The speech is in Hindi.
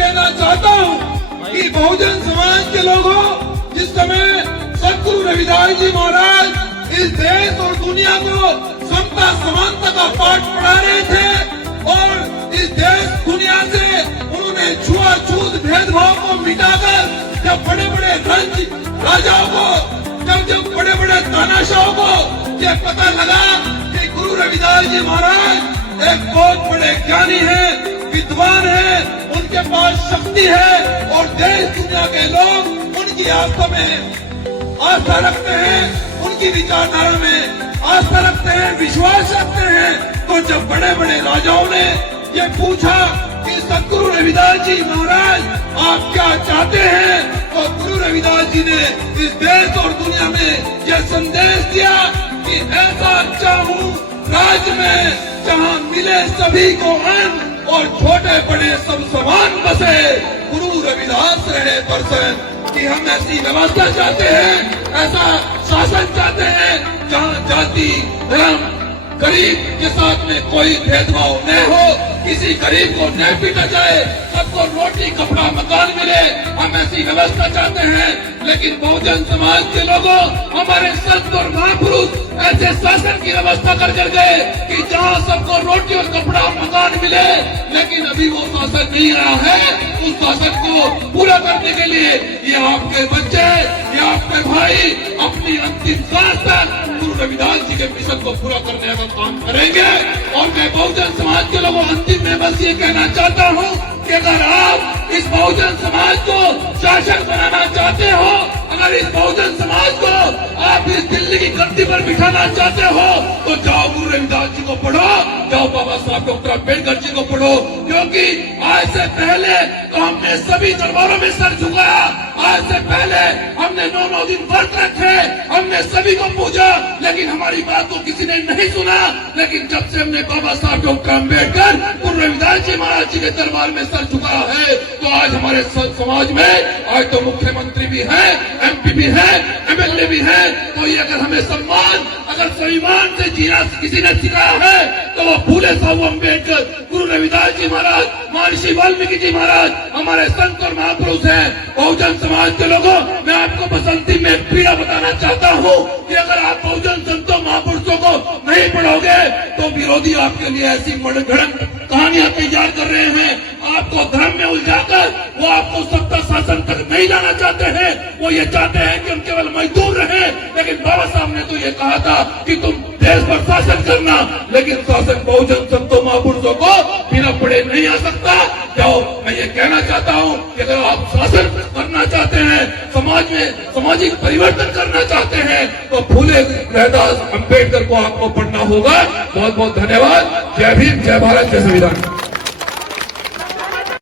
कहना चाहता हूँ कि बहुजन समाज के लोगों, जिस समय सदगुरु रविदास जी महाराज इस देश और दुनिया को समता समानता का पाठ पढ़ा रहे थे और इस देश दुनिया से उन्होंने छुआछूत भेदभाव को मिटाकर जब बड़े बड़े रंज राजाओं को, जब बड़े बड़े तानाशाहों को ये पता लगा कि गुरु रविदास जी महाराज एक बहुत बड़े ज्ञानी हैं, विद्वान हैं, उनके पास शक्ति है और देश दुनिया के लोग उनकी आस्था में आस्था रखते हैं, उनकी विचारधारा में आस्था रखते हैं, विश्वास रखते हैं। तो जब बड़े बड़े राजाओं ने ये पूछा कि सदगुरु रविदास जी महाराज आप क्या चाहते हैं, तो गुरु रविदास जी ने इस देश और दुनिया में यह संदेश दिया कि ऐसा चाहूं राज्य में जहां मिले सभी को अन्न और छोटे बड़े सब समान बसे, गुरु रविदास रहे परसन। कि हम ऐसी व्यवस्था चाहते हैं, ऐसा शासन चाहते हैं जहां जाति धर्म गरीब के साथ में कोई भेदभाव न हो, किसी गरीब को न पीटा जाए, सबको रोटी कपड़ा मकान मिले, हम ऐसी व्यवस्था चाहते हैं। लेकिन बहुजन समाज के लोगों, हमारे संत और महापुरुष ऐसे शासन की व्यवस्था कर गए कि जहां सबको रोटी और कपड़ा और मकान मिले, लेकिन अभी वो शासन नहीं रहा है। उस शासन को पूरा करने के लिए ये आपके बच्चे, ये आपके भाई अपनी अंतिम सांस तक गुरु रविदास जी के मिशन को पूरा करने का काम करेंगे। और मैं बहुजन समाज के लोगों अंतिम में बस ये कहना चाहता हूँ कि अगर आप इस बहुजन समाज को शासक बनाना चाहते हो, अगर इस बहुजन समाज को आप इस दिल्ली की गद्दी पर बिठाना चाहते हो, तो जाओ गुरु रविदास जी को पढ़ो, जाओ बाबा साहब डॉक्टर अम्बेडकर जी को पढ़ो। क्योंकि आज से पहले तो हमने सभी दरबारों में सर झुकाया, आज से पहले हमने 9 दिन व्रत रखे, हमने सभी को पूजा, लेकिन हमारी बात को किसी ने नहीं सुना। लेकिन जब से हमने बाबा साहब डॉक्टर अम्बेडकर गुरु रविदास जी महाराज जी के दरबार में सर झुकाया है, तो आज हमारे समाज में आज तो मुख्यमंत्री भी है, MP भी है, MLA भी है। तो ये अगर हमें सम्मान, अगर स्वाभिमान से जीना किसी ने सिखाया है, तो वो फूले साहब अम्बेडकर, गुरु रविदास जी महाराज, महर्षि वाल्मीकि जी महाराज हमारे संत और महापुरुष हैं। बहुजन समाज के लोगों, मैं आपको बसंती में पीड़ा बताना चाहता हूँ कि अगर आप बहुजन संतों महापुरुषों को नहीं पढ़ोगे, तो विरोधी आपके लिए ऐसी मनगढ़ंत कहानियां तैयार कर रहे हैं, आपको धर्म में उलझाकर वो आपको सत्ता शासन तक नहीं लाना चाहते हैं। वो ये चाहते हैं कि हम केवल मजदूर रहे। लेकिन बाबा साहब ने तो ये कहा था कि तुम देश पर शासन करना, लेकिन शासन बहुजन संतों महापुरुषों को बिना पढ़े नहीं आ सकता। जाओ, मैं ये कहना चाहता हूँ कि अगर आप शासन करना चाहते हैं, समाज में सामाजिक परिवर्तन करना चाहते हैं, तो फूले रविदास अम्बेडकर को आपको पढ़ना होगा। बहुत बहुत धन्यवाद। जय भीम, जय भारत, जय संविधान।